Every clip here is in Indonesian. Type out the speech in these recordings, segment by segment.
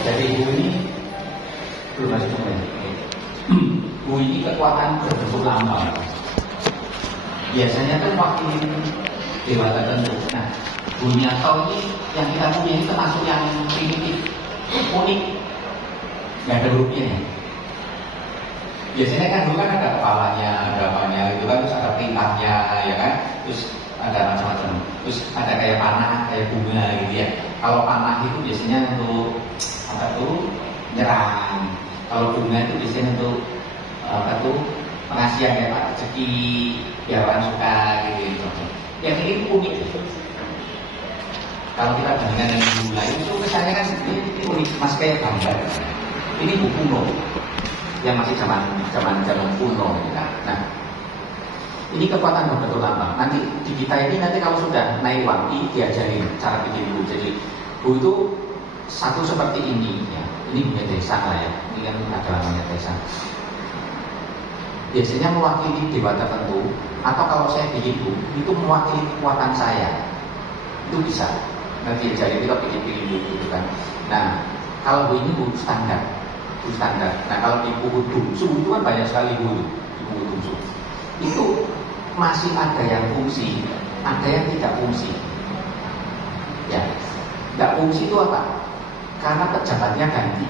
Jadi Bu ini belum masuk Bu ini kekuatan berbentuk lambang. Biasanya kan wakil dewa tertentu. Nah, bunyi atau ini yang kita punya ini termasuk yang primitif, unik, nggak ada hurufnya. Biasanya kan dulu kan ada kepalanya, ada apanya, itu kan terus ada perintahnya, ya kan, terus ada macam-macam, terus ada kayak panah, kayak bunga gitu ya. Kalau panah itu biasanya untuk apa tuh nyerang, kalau bunga itu biasanya untuk apa tuh pengasihan kayak Pak rezeki, biar orang suka gitu. Yang ini unik. Kalau kita bandingkan dengan buku lain itu kesannya kan ini unik, mas kayak gambar. Ini buku kuno yang masih zaman kuno ya. Nah, ini kekuatan berbentuk lambang. Nanti di kita ini nanti kalau sudah naik wangi diajarin cara bikin bu. Jadi bu itu satu seperti ini ya. Ini punya desa lah ya. Ini kan ada namanya desa. Biasanya mewakili dewa tertentu, atau kalau saya bikin bu itu mewakili kekuatan saya. Itu bisa. Nanti jadi kita bikin bu gitu kan. Nah, kalau bu ini bu standar. Nah, kalau di buku Dumsu itu kan banyak sekali bu di buku Dumsu. Itu masih ada yang fungsi, ada yang tidak fungsi. Ya, tidak fungsi itu apa? Karena pejabatnya ganti.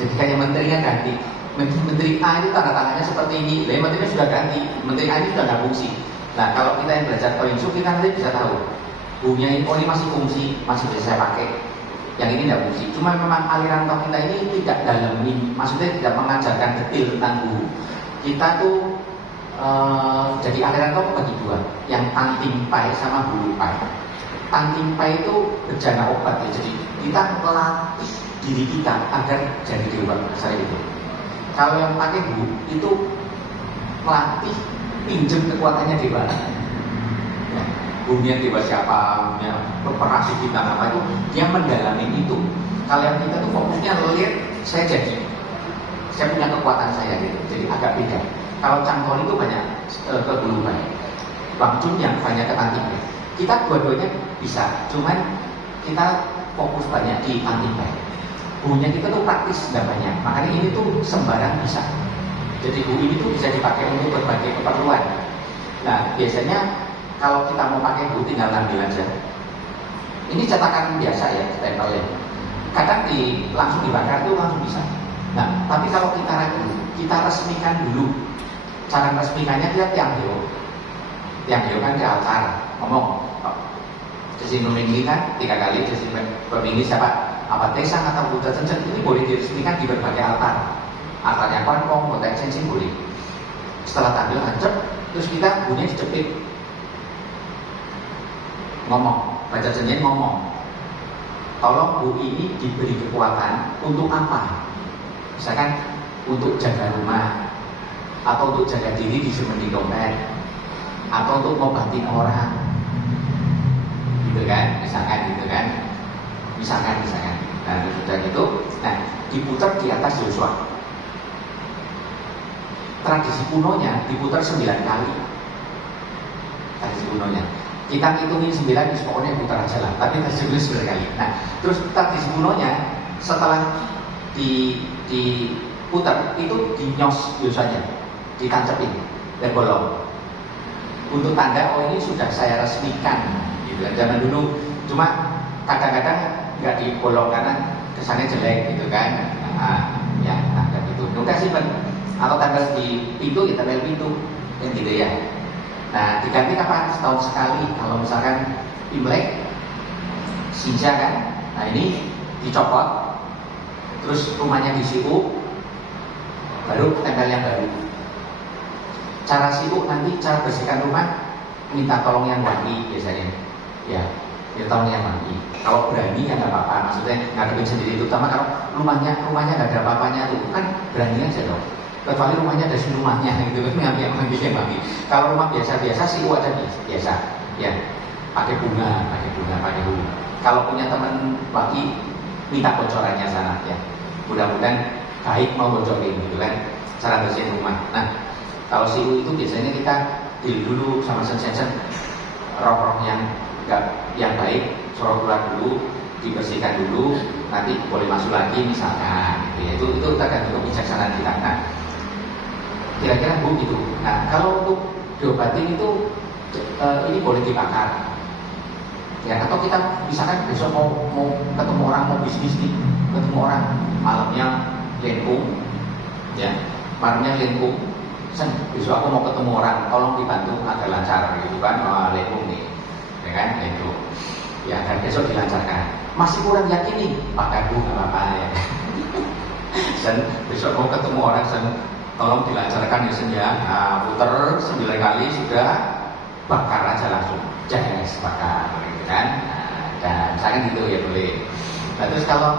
Jadi kayak menterinya ganti. Menteri A itu tanda tangannya seperti ini, tapi menterinya sudah ganti. Menteri A ini sudah tidak fungsi. Nah, kalau kita yang belajar Toinsu, kita nanti bisa tahu bukunya ini, oh ini masih fungsi, masih bisa saya pakai. Yang ini tidak fungsi. Cuma memang aliran toh kita ini tidak dalami, maksudnya tidak mengajarkan detail tentang buku. Kita tuh jadi aliran toh bagi dua, yang Tantimpai sama Bulupai. Tantimpai itu bejana obat ya, jadi kita melatih diri kita agar jadi dewa saya itu. Kalau yang pakai bu itu melatih pinjem kekuatannya dewa. Ya, buminya dewa siapa, buminya peperasi kita apa itu, dia mendalami itu. Kalau yang kita tuh fokusnya lihat saya punya kekuatan saya gitu, jadi agak beda. Kalau Cangkol itu banyak ke Bulupai, Bang Jun yang banyak ke Tantimpai. Kita dua-duanya bisa, cuman kita fokus banyak di Tantimpai. Bukunya kita tuh praktis nggak banyak, makanya ini tuh sembarang bisa. Jadi buku ini tuh bisa dipakai untuk berbagai keperluan. Nah, biasanya kalau kita mau pakai buku tinggal ambil aja. Ini cetakan biasa ya, stempelnya. Kadang langsung dibakar tuh langsung bisa. Nah, tapi kalau kita ragu, kita resmikan dulu. Cara resmikannya kita tiang heo kan di altar, ngomong. Jadi memilih kan 3 kali, jadi pemilih siapa? Apa Tesang atau Buddha Censen ini boleh diresmikan di berbagai altar. Altarnya Kongkong, Buddha Censen boleh. Setelah tampil hancur, terus kita bunyinya dicepit. Ngomong, baca jenjen ngomong. Tolong bu ini diberi kekuatan untuk apa? Misalkan untuk jaga rumah, atau untuk jaga diri di sementing dompet, atau untuk ngobatin orang, gitu kan? Misalkan. Nah, sudah gitu, nah diputar di atas Joshua. Tradisi kunonya diputar 9 kali. Tradisi kunonya. Kita hitungin 9, pokoknya putar aja lah. Tapi tradisi kunonya 9 kali. Nah, terus tradisi kunonya setelah diputar itu dinyos Joshuanya, ditancepin dan bolong. Untuk tanda oh ini sudah saya resmikan. Gitu. Zaman dulu cuma kadang-kadang nggak dibolong karena kesannya jelek gitu kan. Nah gitu. Nuka simpen atau tanggal di pintu kita tempel pintu kan gitu ya. Nah diganti kapan? Setahun sekali. Kalau misalkan Imlek, Sinja kan. Nah ini dicopot, terus rumahnya disiu, baru tempel yang baru. Cara siu nanti cara bersihkan rumah minta tolong yang wangi biasanya. Ya tolong yang wangi. Kalau berani ya nggak apa-apa, maksudnya ngadepin sendiri. Terutama kalau rumahnya nggak ada apa-apanya tuh kan berani aja dong. Kecuali rumahnya ada rumahnya gitu kan, ngambil yang wangi. Kalau rumah biasa-biasa sih aja biasa. Ya pakai bunga. Kalau punya teman wangi minta bocorannya sana ya. Mudah-mudahan baik mau bocorin gitu kan. Cara bersihin rumah. Nah kalau siu itu biasanya kita deal dulu sama sen roh-roh yang baik, suruh keluar dulu, dibersihkan dulu, nanti boleh masuk lagi misalkan gitu ya. Itu tergantung kebijaksanaan kita. Nah, kira-kira Bu gitu. Nah, kalau untuk diobatin itu ini boleh dibakar ya, atau kita misalkan besok mau ketemu orang, mau bisnis nih, ketemu orang malamnya lengkung ya, malamnya lengkung, besok aku mau ketemu orang, tolong dibantu agar lancar gitu kan, lengkung nih ya kan, lengkung ya, dan besok dilancarkan. Masih kurang yakin nih, pakai Bu nggak apa-apa ya. Dan besok mau ketemu orang, tolong dilancarkan ya Sen ya. Nah, puter 9 kali sudah, bakar aja langsung, jas bakar gitu kan. Nah, dan saya kan gitu ya boleh. Nah, terus kalau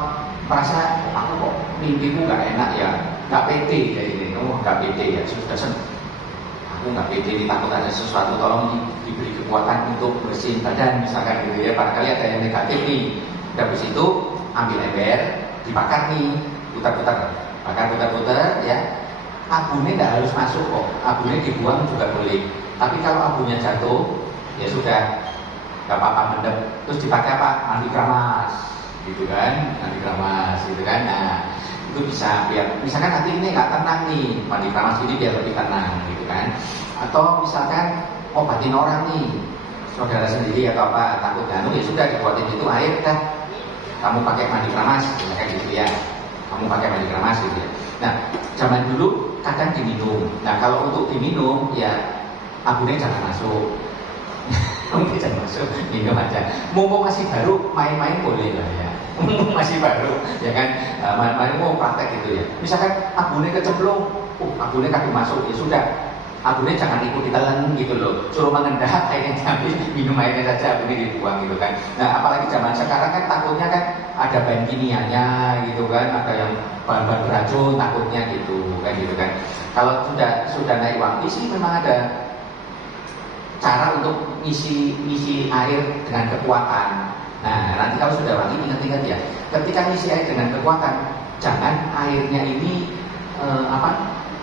merasa aku kok mimpiku nggak enak ya, nggak pede kayak gini, nggak pede ya, sudah aku nggak pede nih, takut ada sesuatu, tolong diberi kekuatan untuk bersihin badan misalkan gitu ya. Barangkali ada yang negatif nih, habis itu ambil ember, dibakar nih, putar-putar, bakar putar-putar ya. Abunya nggak harus masuk kok, abunya dibuang juga boleh. Tapi kalau abunya jatuh, ya sudah, nggak apa-apa mendem. Terus dipakai apa? Mandi keramas, gitu kan? Mandi keramas, gitu kan? Nah, itu bisa biar, misalkan nanti ini nggak tenang nih, mandi keramas ini biar lebih tenang, gitu kan? Atau misalkan obatin orang nih, saudara sendiri atau apa, takut ganu, ya sudah dibuatin itu air kan? Kamu pakai mandi keramas, misalkan gitu ya. Kamu pakai mandi keramas gitu ya. Nah, zaman dulu kadang diminum. Nah, kalau untuk diminum ya abunya jangan masuk. Mungkin jangan masuk, minum aja. Mumpung masih baru, main-main boleh lah ya. Mumpung masih baru, ya kan, main-main mau praktek gitu ya. Misalkan abunya kecemplung, abunya kaki masuk, ya sudah. Abunya jangan ikut ditelan gitu loh. Suruh mengendak, airnya diambil, minum airnya saja, abunya dibuang gitu kan. Nah, apalagi zaman sekarang kan takutnya kan ada bahan kimianya gitu kan, ada yang bahan-bahan beracun takutnya gitu kan. Kalau sudah naik wangi sih memang ada cara untuk ngisi air dengan kekuatan. Nah, nanti kalau sudah wangi ingat-ingat ya, ketika ngisi air dengan kekuatan, jangan airnya ini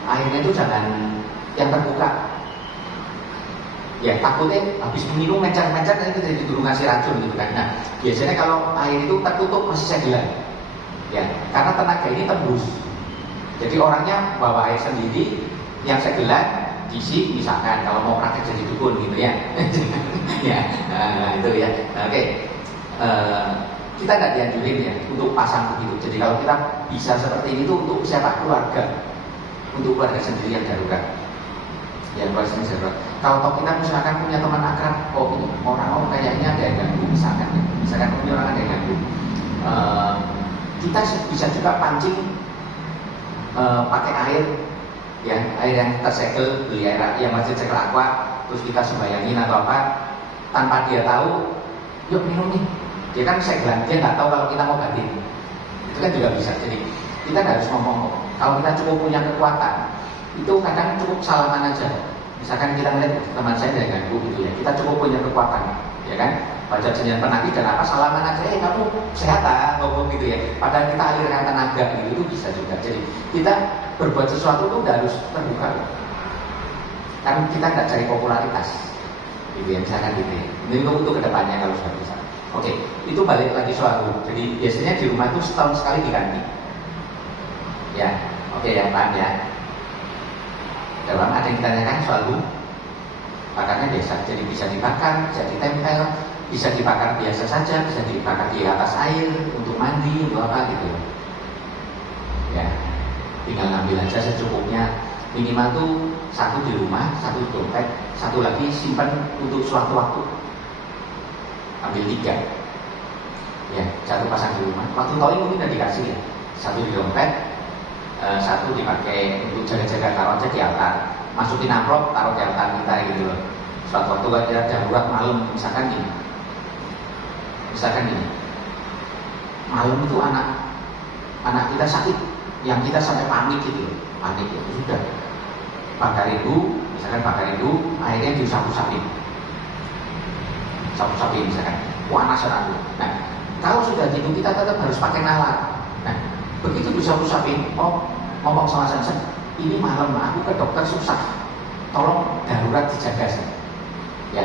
airnya itu jangan yang terbuka. Ya, takutnya habis minum mencar-mencar nanti jadi dulu ngasih racun gitu kan. Nah, biasanya kalau air itu tertutup masih segelan. Ya, karena tenaga ini tembus. Jadi orangnya bawa air sendiri yang segelan diisi, misalkan kalau mau praktek jadi dukun gitu ya. Ya, nah, itu ya. Oke. Kita nggak dianjurin ya untuk pasang begitu. Jadi kalau kita bisa seperti ini tuh untuk siapa? Keluarga. Untuk keluarga sendiri yang darurat. Yang keluarga sendiri darurat. Kalau kita misalkan punya teman akrab, ini orang kayaknya ada yang ganggu, misalkan punya orang ada yang ganggu. Kita bisa juga pancing pakai air, ya, air yang tersegel, beli air yang masih segel aqua, terus kita sembayangin atau apa, tanpa dia tahu, yuk minum nih. Dia kan segelan, dia nggak tahu kalau kita mau ganti. Itu kan juga bisa. Jadi kita nggak harus ngomong. Kalau kita cukup punya kekuatan, itu kadang cukup salaman aja. Misalkan kita melihat teman saya dari ganggu gitu ya, kita cukup punya kekuatan, ya kan? Baca jenjang penagih dan apa, salaman aja, kamu sehat ngomong gitu ya. Padahal kita alirkan tenaga gitu, itu bisa juga. Jadi kita berbuat sesuatu itu nggak harus terbuka, kan kita nggak cari popularitas, gitu ya, misalkan gitu ya. Ini untuk kedepannya kalau sudah bisa. Oke, itu balik lagi soal Bu. Jadi biasanya di rumah itu setahun sekali diganti. Ya, oke ya, paham ya. Dalam ada yang ditanyakan soal Bu. Bakarnya biasa, jadi bisa dibakar, bisa ditempel, bisa dibakar biasa saja, bisa dibakar di atas air untuk mandi, untuk apa gitu. Ya, tinggal ngambil aja secukupnya. Minimal tuh satu di rumah, satu di dompet, satu lagi simpan untuk suatu waktu. Ambil 3. Ya, satu pasang di rumah. Waktu towing mungkin udah dikasih ya. Satu di dompet, satu dipakai untuk jaga-jaga, taruh aja di altar. Masukin amplop, taruh di altar kita gitu loh. Suatu waktu ada darurat malam, misalkan gini. Malam itu anak kita sakit, yang kita sampai panik gitu loh. Panik itu sudah. Bakarin dulu, airnya diusap-usapin. Sapu-sapin misalkan, panas aku. Nah, kalau sudah gitu kita tetap harus pakai nalar. Nah, begitu disapu-sapin, ngomong sama saya, ini malam aku ke dokter susah, tolong darurat dijaga sih. Ya,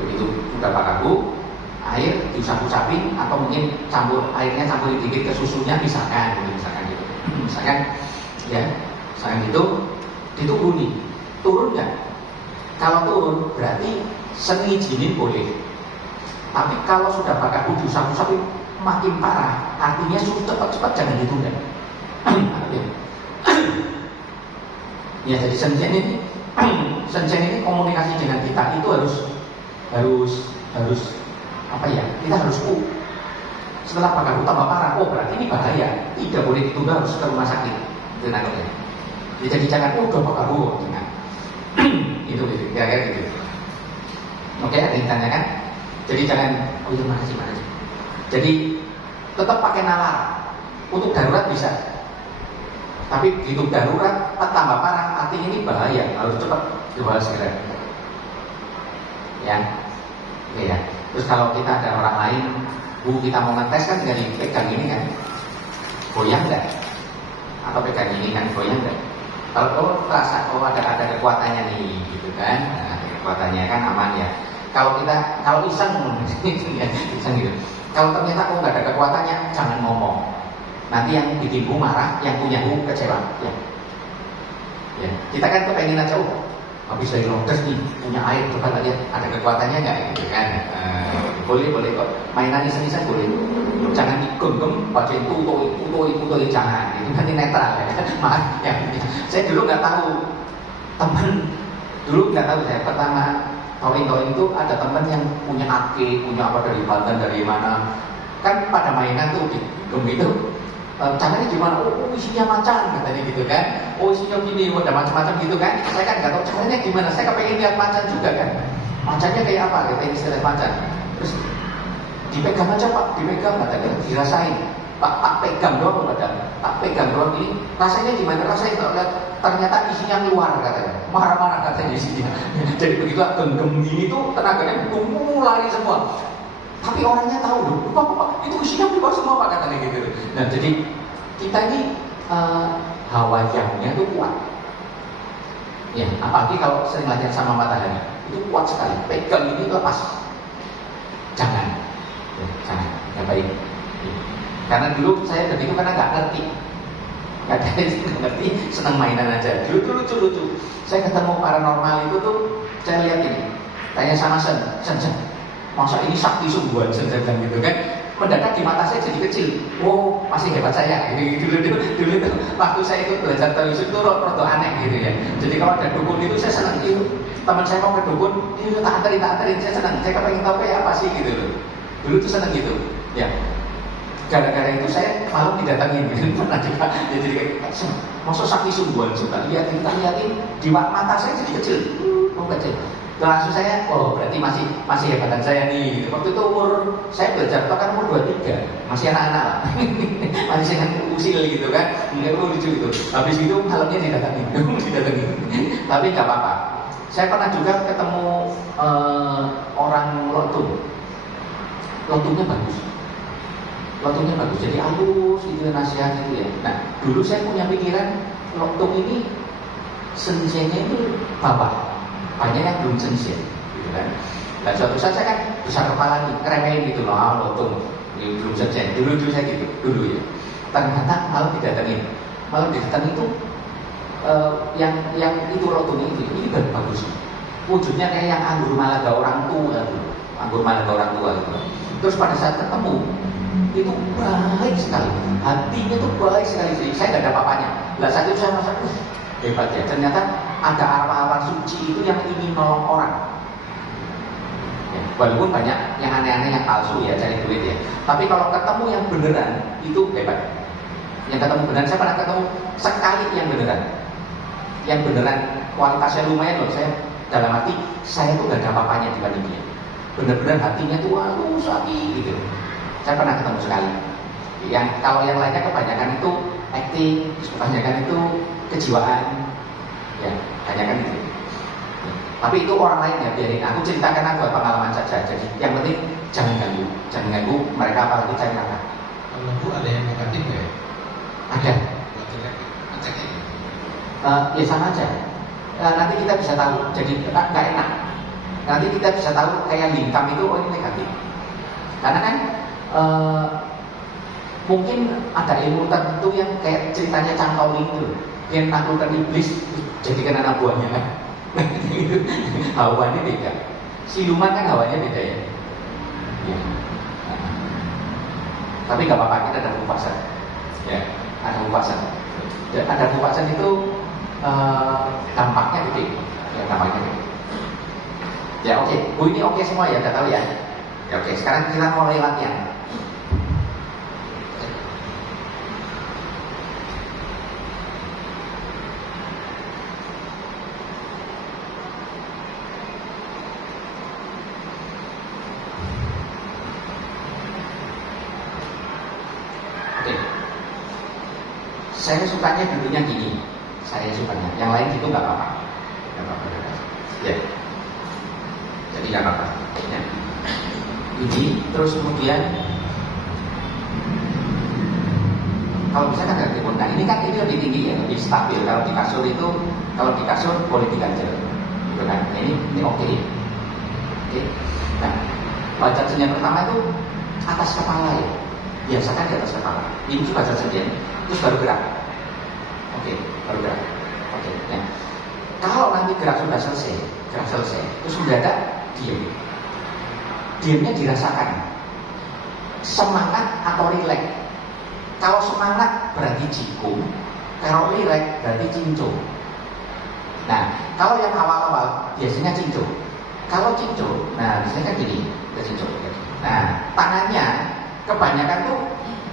begitu udah pakai air diusap-usapin atau mungkin airnya campurin dikit ke susunya misalkan gitu. Misalkan gitu dituruni. Turun nggak? Kalau turun berarti sengijinin boleh. Tapi kalau sudah pakai diusap-usapin makin parah, artinya sudah cepat-cepat jangan ditunda. Ya, jadi senjen ini komunikasi dengan kita itu harus apa ya? Kita harus setelah pakai tambah parah, berarti ini bahaya, tidak boleh ditunda, harus ke rumah sakit. Itu namanya. Jadi jangan udah pakai jangan. Itu kira-kira gitu. Oke, ada yang tanya kan? Jadi jangan, makasih. Jadi tetap pakai nalar. Untuk darurat bisa. Tapi begitu darurat tambah parah, artinya ini bahaya, harus cepat dibawa segera. Ya. Oke ya. Terus kalau kita ada orang lain, Bu, kita mau ngetes kan tinggal dipegang ini kan. Goyang enggak? Atau pegang ini kan goyang enggak? Kalau terasa ada kekuatannya nih gitu kan. Nah, kekuatannya kan aman ya. Kalau iseng gitu. Kalau ternyata nggak ada kekuatannya, jangan ngomong. Nanti yang bikin Bu marah, yang punya Bu kecewa. Ya. Kita kan kepengen aja, habis dari Loders nih punya air, coba lihat ada kekuatannya nggak gitu kan. Boleh kok. Mainan iseng-iseng boleh. Jangan digenggam, bacain tutoi jangan. Itu nanti netral ya. Maaf ya. Saya dulu nggak tahu saya pertama towing itu ada teman yang punya ake, punya apa dari Banten, dari mana. Kan pada mainan tuh digenggam gitu. Caranya gimana? Isinya macan katanya gitu kan. Isinya gini, ada macam-macam gitu kan. Saya kan nggak tahu caranya gimana. Saya kepengen lihat macan juga kan. Macannya kayak apa? Kita istilah macan. Terus dipegang aja Pak, dipegang katanya, dirasain. Pak pegang doang ada. Tak pegang doang ini. Rasanya gimana? Rasain kalau lihat ternyata isinya keluar katanya. Marah-marah katanya isinya. Jadi begitu genggam ini tuh tenaganya lari semua. Tapi orangnya tahu loh, Pak, itu isinya keluar semua Pak katanya gitu. Nah jadi kita ini hawayangnya tuh kuat. Ya, apalagi kalau sering latihan sama matahari, itu kuat sekali. Pegang ini lepas, jangan, ya baik. Ya. Karena dulu saya begitu karena nggak ngerti, senang mainan aja. Dulu lucu. Saya ketemu paranormal itu tuh, saya lihat ini, tanya sama Sen. Masa ini sakti sungguhan gitu kan, mendadak di mata saya jadi kecil. Masih hebat saya. Dulu itu waktu saya ikut belajar tawisud itu rada aneh gitu ya. Jadi kalau ada dukun itu saya senang. Teman saya mau ke dukun, tak anterin, saya senang. Saya pengen tahu kayak apa sih gitu loh. Dulu tuh senang gitu. Ya. Gara-gara itu saya malu didatangin gitu. Pernah juga. Jadi kayak masa sakti sungguhan coba lihatin di mata saya jadi kecil. Kecil. Langsung saya, berarti masih hebatan saya nih. Waktu itu umur saya belajar kan umur 23, masih anak-anak lah. Masih senang usil gitu kan. Lucu gitu. Habis itu malamnya didatangin. Tapi nggak apa-apa. Saya pernah juga ketemu orang Lotung. Lotungnya bagus. Jadi halus gitu nasihat gitu ya. Nah, dulu saya punya pikiran Lotung ini senjanya itu bawah. Banyak yang belum sensitif, gitu kan. Nah suatu saat saya kan besar kepala nih, ngeremehin gitu loh, Lotung, ini belum sensitif. Dulu saya gitu, ya. Ternyata malah didatengin itu yang itu Lotung ini bagus. Wujudnya kayak yang anggur malaga orang tua gitu. Terus pada saat ketemu itu baik sekali, hatinya tuh baik sekali. Saya nggak ada apa-apanya. Lah saat itu saya merasa hebat ya. Ternyata ada arwah-arwah suci itu yang ingin nolong orang. Ya, walaupun banyak yang aneh-aneh yang palsu ya, cari duit ya. Tapi kalau ketemu yang beneran itu hebat. Yang ketemu beneran, saya pernah ketemu sekali yang beneran kualitasnya lumayan loh. Saya dalam hati saya tuh gak ada apa-apanya dibanding dia. Bener-bener hatinya tuh sakit gitu. Saya pernah ketemu sekali. Yang kalau yang lainnya kebanyakan itu acting, kebanyakan itu kejiwaan. Ya, kebanyakan itu. Tapi itu orang lain ya, biarin. Aku ceritakan buat pengalaman saja. Jadi yang penting jangan ganggu mereka, apalagi cari nafkah. Kalau Bu ada yang negatif ya? Ada. Ngecek ini. Ya sama aja. Nanti kita bisa tahu. Jadi nggak enak. Nanti kita bisa tahu kayak lingkam itu ini negatif. Karena kan mungkin ada ilmu tertentu yang kayak ceritanya Cangkau itu, yang naklukkan iblis jadikan anak buahnya kan. Hawanya beda. Siluman kan hawanya beda ya. Ya. Tapi nggak apa-apa, kita ada mufassal. Ya, ada mufassal. Ada mufassal itu dampaknya gede. Ya, dampaknya gede. Ya oke, Bu ini oke semua ya, udah tahu ya. Ya oke, sekarang kita mulai latihan. Oke. Saya sukanya dulunya gini. Saya sukanya. Yang lain gitu nggak apa-apa. Nggak apa-apa. Ya. Jadi nggak apa-apa. Ya. Ini terus kemudian kalau bisa kan dari nah ini kan ini lebih tinggi ya, lebih stabil. Kalau di kasur boleh diganjel, gitu kan? Nah, ini oke. Oke. Nah, baca senyum pertama itu atas kepala ya. Biasakan di atas kepala. Ini juga baca senyum, terus baru gerak. Oke, baru gerak. Oke. Nah, kalau nanti gerak sudah selesai, terus mendadak diam. Diamnya dirasakan semangat atau rileks. Kalau semangat berarti jikung, kalau rileks berarti cinco. Nah, kalau yang awal-awal biasanya cinco. Kalau cinco, nah biasanya kan gini, cinco. Nah, tangannya kebanyakan tuh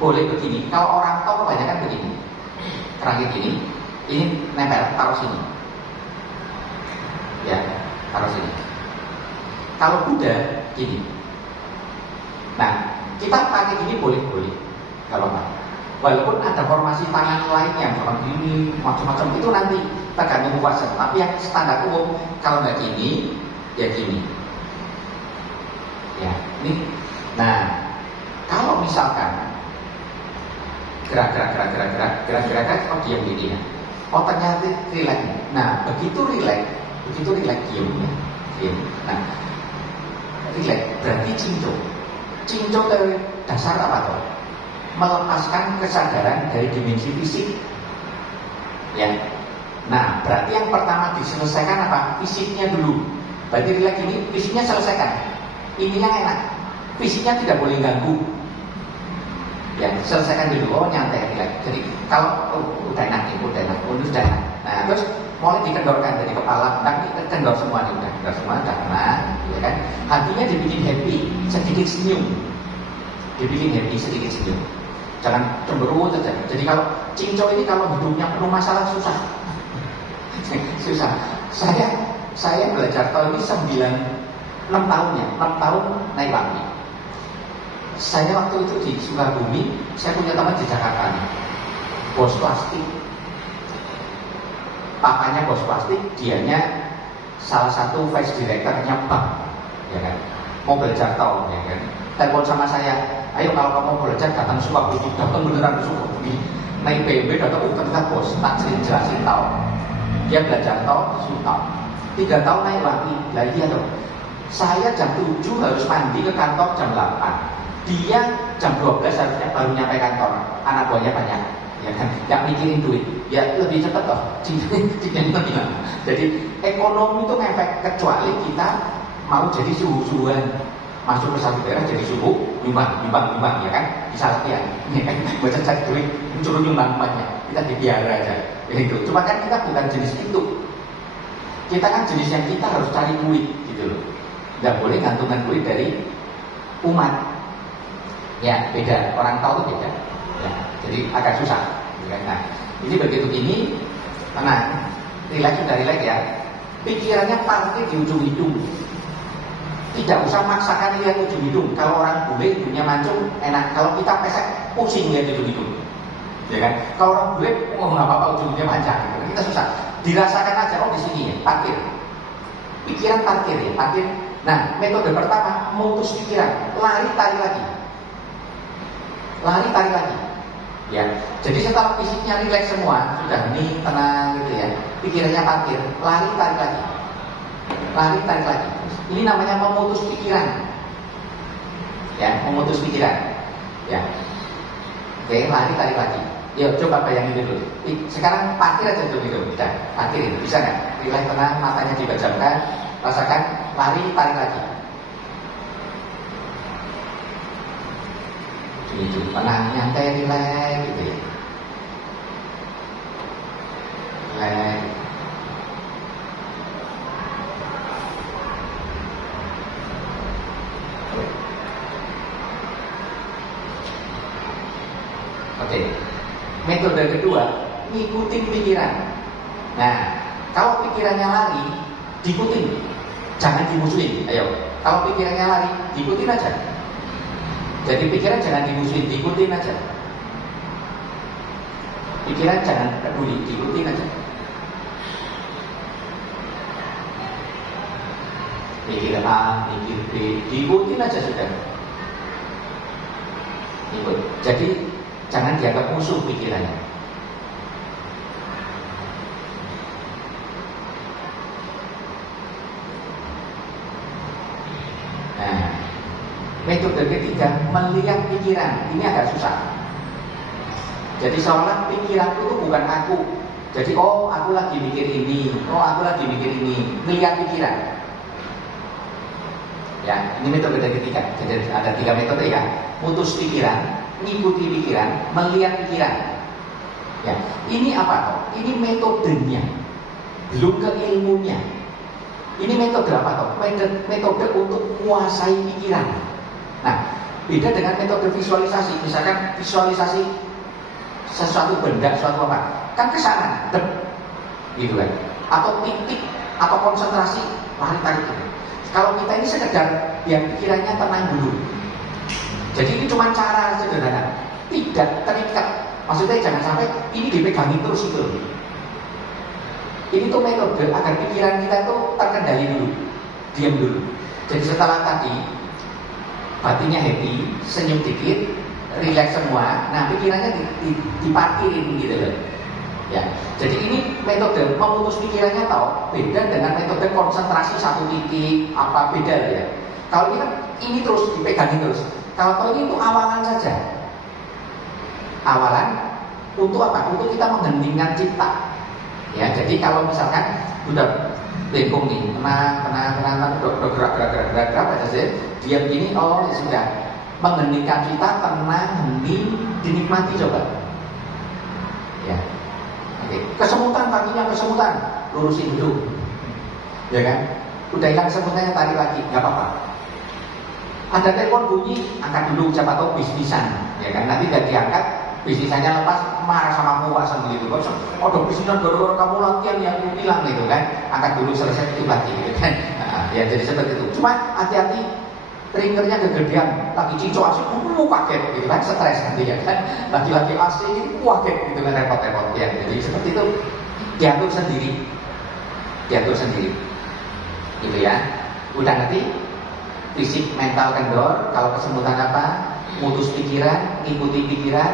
boleh begini. Kalau orang tua kebanyakan begini. Terakhir ini nempel, taruh sini. Ya, taruh sini. Kalau Buddha gini. Nah, kita pakai gini boleh-boleh, kalau nggak. Walaupun ada formasi tangan lain yang seperti ini, macam-macam itu nanti tergantung mufassal. Tapi yang standar umum, kalau nggak gini, ya gini. Ya, ini. Nah, kalau misalkan gerak, oh diam gini ya. Oh ternyata rileks. Nah, begitu rileks diam ya. Diam. Nah, rileks berarti cinco. Cinco dari dasar apa tuh? Melepaskan kesadaran dari dimensi fisik. Ya. Nah, berarti yang pertama diselesaikan apa? Fisiknya dulu. Berarti rileks ini fisiknya selesaikan. Ini yang enak. Fisiknya tidak boleh ganggu. Ya, selesaikan dulu. Oh, nyantai rileks. Jadi kalau udah enak. Nah, terus mulai dikendorkan dari kepala, kendor semua nih, udah semua, udah kena, ya kan? Hatinya dibikin happy, sedikit senyum, jangan cemberut saja. Jadi kalau cinco ini kalau hidupnya penuh masalah susah. Saya belajar tahun ini 6 tahun naik Bangki. Saya waktu itu di Sukabumi, saya punya teman di Jakarta, bos plastik. Papanya bos plastik, dianya salah satu vice directornya bank, ya kan? Mau belajar tol, ya kan? Telepon sama saya, ayo kalau kamu mau belajar datang Sukabumi, datang beneran ke Sukabumi. Naik BMW datang, ternyata bos, tak jelasin tol. Dia belajar tol, disuruh tol. 3 tahun naik lagi, iya dong. Saya jam 7 harus mandi ke kantor jam 8. Dia jam 12 harusnya baru nyampe kantor. Anak buahnya banyak. Ya kan, nggak mikirin duit, ya lebih cepat toh. Jadi ekonomi itu ngefek, kecuali kita mau jadi suhu-suhuan, masuk ke satu daerah jadi suhu, nyumbang, ya kan, bisa latihan, ya kan, baca cari duit, suruh nyumbang umatnya, kita dibiara aja, gitu. Cuma kan kita bukan jenis itu, kita kan jenis yang kita harus cari duit, gitu loh, nggak boleh gantungan duit dari umat, ya beda, orang tahu itu beda. Ya, jadi agak susah. Nah, ini begitu gini, tenang, rileks sudah rileks ya. Pikirannya parkir di ujung hidung. Tidak usah maksakan lihat ujung hidung. Kalau orang bule hidungnya mancung enak. Kalau kita pesek pusing lihat ujung hidung. Ya kan? Kalau orang bule nggak apa-apa ujung hidungnya panjang. Kita susah. Dirasakan aja. Oh di sini ya, parkir. Pikiran parkir ya, parkir. Nah, metode pertama mutus pikiran, lari tarik lagi. Ya, jadi setelah fisiknya rileks semua, sudah ini tenang gitu ya, pikirannya parkir, lari tarik lagi. Ini namanya memutus pikiran. Ya, memutus pikiran. Ya. Oke, lari lagi. Yuk, coba bayangin dulu. Sekarang parkir aja dulu gitu. Udah, parkir itu. Bisa nggak? Relax tenang, matanya dipejamkan, rasakan, lari, tarik lagi. Gitu, tenang, nyantai, relax gitu ya. Relax. Oke. Metode kedua, ngikutin pikiran. Nah, kalau pikirannya lari, diikutin. Jangan dimusuhin. Ayo, kalau pikirannya lari, diikutin aja. Jadi pikiran jangan dimusuhin, diikutin aja. Pikiran jangan peduli, diikutin aja. Mikir A, mikir B, diikutin aja sudah. Ikut. Jadi jangan dianggap musuh pikirannya. Nah, metode ketiga, melihat pikiran. Ini agak susah. Jadi seolah pikiran itu bukan aku. Jadi aku lagi mikir ini, aku lagi mikir ini. Melihat pikiran. Ya, ini metode ketiga. Jadi ada 3 metode ya. Mutus pikiran, mengikuti pikiran, melihat pikiran. Ya, ini apa toh? Ini metodenya, belum ke ilmunya. Ini metode apa toh? Metode untuk menguasai pikiran. Nah, beda dengan metode visualisasi. Misalkan visualisasi sesuatu benda, suatu apa? Kan kesana, gitu kan? Atau titik, atau konsentrasi, lari tarik gitu. Kalau kita ini sekedar biar pikirannya tenang dulu. Jadi ini cuma cara sederhana, tidak terikat. Maksudnya jangan sampai ini dipegangin terus itu. Ini tuh metode agar pikiran kita tuh terkendali dulu, diam dulu. Jadi setelah tadi batinnya happy, senyum dikit, relax semua. Nah pikirannya diparkirin gitu loh. Ya, jadi ini metode memutus pikirannya tahu beda dengan metode konsentrasi satu titik apa beda ya. Kalau ini terus dipegangin terus. Kalau ini untuk awalan saja. Awalan untuk apa? Untuk kita mengheningkan cipta. Ya, jadi kalau misalkan udah bengkong nih, tenang, gerak aja sih. Diam gini, ya sudah. Mengheningkan cipta, tenang, hening, dinikmati coba. Ya. Kesemutan, kakinya kesemutan, lurusin dulu, ya kan? Udah hilang semutnya, tarik lagi, nggak apa-apa. Ada telepon bunyi, angkat dulu, siapa tahu bisnisan, ya kan? Nanti udah diangkat, bisnisannya lepas, marah sama muak gitu. Bisnisan baru kamu latihan yang hilang gitu kan? Angkat dulu, selesai itu lagi, gitu kan? Nah, ya jadi seperti itu. Cuma hati-hati, ringernya kegedean, lagi cincok asik, kaget gitu kan, stres nanti ya kan, lagi-lagi asik ini kaget gitu kan, repot-repot ya. Jadi seperti itu diatur sendiri, gitu ya. Udah nanti fisik mental kendor, kalau kesemutan apa, mutus pikiran, ikuti pikiran,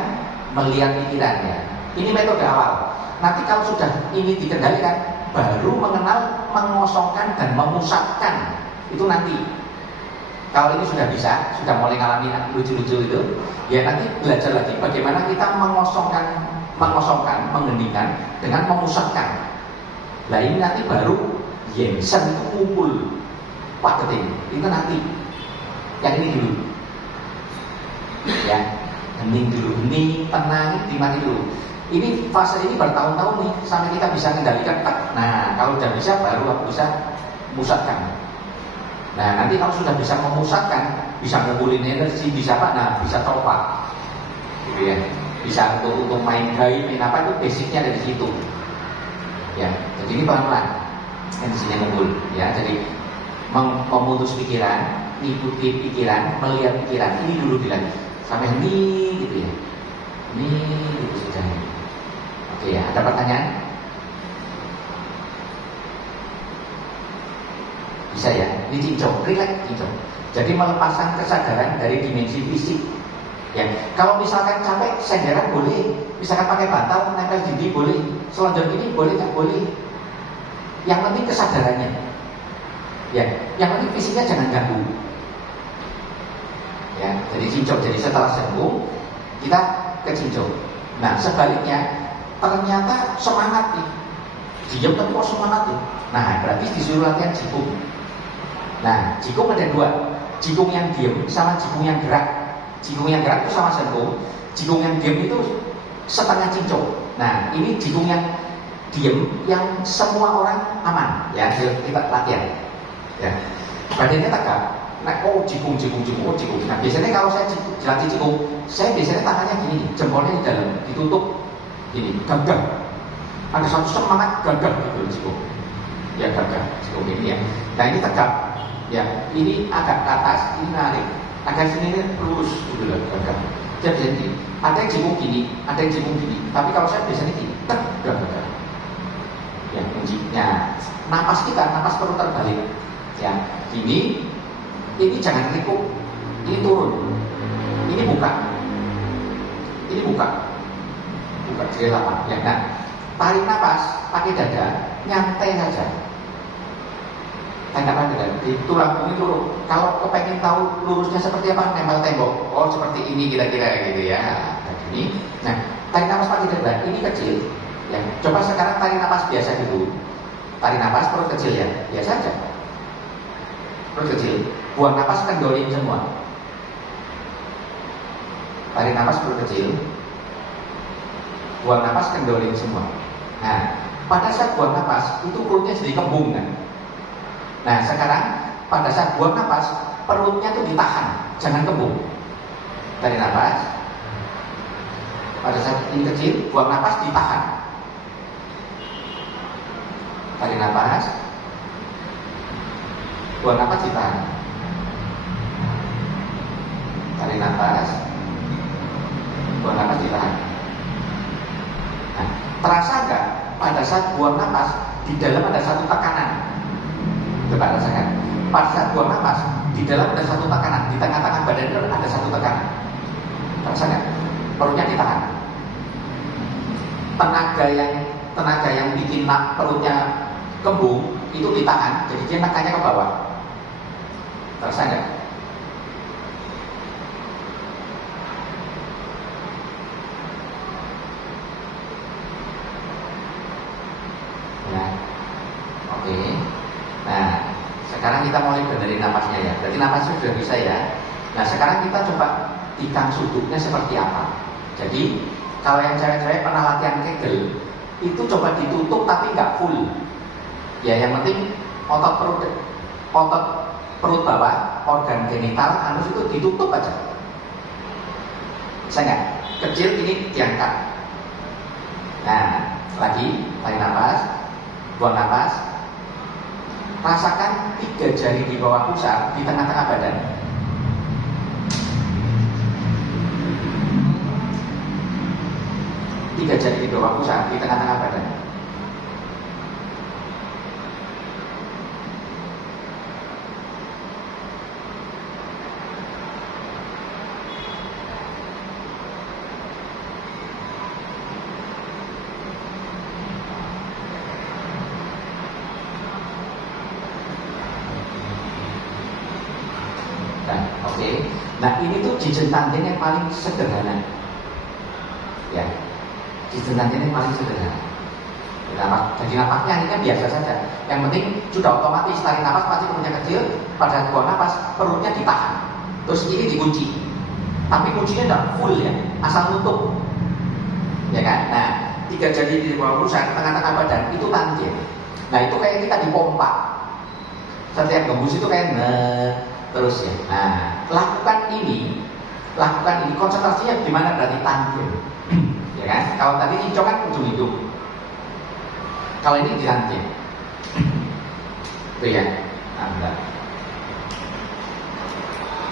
melihat pikiran ya. Ini metode awal. Nanti kalau sudah ini dikendalikan, baru mengenal, mengosongkan dan memusatkan. Itu nanti. Kalau ini sudah bisa, sudah mulai ngalami lucu-lucu itu, ya nanti belajar lagi bagaimana kita mengosongkan, mengheningkan dengan memusatkan. Nah ini nanti baru Jensen itu kumpul paketing. Itu nanti. Yang ini dulu. Ya, hening dulu, hening, tenang, dimati dulu. Ini fase ini bertahun-tahun nih sampai kita bisa mengendalikan. Nah, kalau udah bisa baru aku bisa musatkan. Nah nanti kalau sudah bisa memusatkan, bisa ngumpulin energi, bisa apa? Nah bisa coba, gitu ya. Bisa untuk main gaya, main apa itu basicnya dari situ. Ya, jadi ini pelan-pelan energinya ngumpul. Ya, jadi memutus pikiran, ikuti pikiran, melihat pikiran. Ini dulu bilang sampai ini, gitu ya. Ini gitu sudah. Oke ya, ada pertanyaan? Bisa ya, ini cincong, relax cincong. Jadi melepaskan kesadaran dari dimensi fisik. Ya, kalau misalkan capek, senderan boleh. Misalkan pakai bantal, nempel dinding boleh. Selonjor ini boleh nggak boleh. Yang penting kesadarannya. Ya, yang penting fisiknya jangan ganggu. Ya, jadi cincong. Jadi setelah senggung kita ke cincong. Nah, sebaliknya ternyata semangat nih. Diam tapi kok semangat nih. Nah, berarti disuruh latihan jikung. Nah, jikung ada dua. Jikung yang diam sama jikung yang gerak. Jikung yang gerak itu sama senggung. Jikung yang diam itu setengah cincong. Nah, ini jikung yang diam yang semua orang aman. Ya, kita latihan. Ya, badannya tegak. Nah, jikung. Nah, biasanya kalau saya dilatih jikung, saya biasanya tangannya gini, jempolnya di dalam, ditutup, gini, gagah. Ada satu semangat gagah gitu jikung. Ya gagah, jikung ini ya. Nah ini tegak, ya. Ini agak ke atas, ini narik. Agak sini lurus, gitu loh, gagah. Dia biasanya gini. Ada yang jikung gini, ada yang jikung gini. Tapi kalau saya biasanya gini, gagah. Ya, kuncinya. Napas kita, napas perlu terbalik. Ya, ini jangan klikuk, ini turun, ini buka, buka jadi lapang. Ya, nah, tarik napas pakai dada, nyantai saja. Tarik napas dada, di tulang punggung turun. Kalau kepengen tahu lurusnya seperti apa, nempel tembok. Oh, seperti ini kira-kira gitu ya. Nah, tarik napas pakai dada, ini kecil. Ya, coba sekarang tarik napas biasa dulu. Tarik napas perut kecil ya, biasa aja. Perut kecil. Buang napas kendolin semua. Tarik napas perut kecil. Buang napas kendolin semua. Nah, pada saat buang napas itu perutnya jadi kembung kan. Nah, sekarang pada saat buang napas perutnya tuh ditahan, jangan kembung. Tarik napas. Pada saat ini kecil, buang napas ditahan. Tarik napas. Buang napas ditahan. Tarik nafas, buang nafas ditahan. Nah, terasa nggak pada saat buang nafas di dalam ada satu tekanan? Coba rasakan. Pada saat buang nafas di dalam ada satu tekanan, di tengah-tengah badan itu ada satu tekanan. Terasa nggak? Perutnya ditahan. Tenaga yang bikin perutnya kembung itu ditahan, jadi dia nekannya ke bawah. Terasa nggak? Oke. Nah, sekarang kita mulai benerin napasnya ya. Berarti napasnya sudah bisa ya. Nah, sekarang kita coba tikam sudutnya seperti apa. Jadi, kalau yang cewek-cewek pernah latihan Kegel, itu coba ditutup tapi nggak full. Ya, yang penting otot perut bawah, organ genital, anus itu ditutup aja. Bisa nggak? Kecil ini diangkat. Nah, lagi tarik napas, buang napas. Rasakan 3 jari di bawah pusar di tengah-tengah badan. Tiga jari di bawah pusar di tengah-tengah badan. Oke. Nah, ini tuh jijen tanten yang paling sederhana. Ya, jijen tanten yang paling sederhana. Jadi napasnya ini kan biasa saja. Yang penting sudah otomatis tarik napas pasti perutnya kecil. Pada saat buang napas perutnya ditahan. Terus ini dikunci. Tapi kuncinya tidak full ya, asal nutup. Ya kan? Nah, 3 jari di bawah pusar tengah-tengah badan itu tanten. Nah, itu kayak kita dipompa. Setiap gembus itu kayak terus ya. Nah, lakukan ini konsentrasinya di mana berarti tangan. Ya kan? Kalau tadi cincong kan ujung hidung. Kalau ini di tangan. Itu ya. Nah,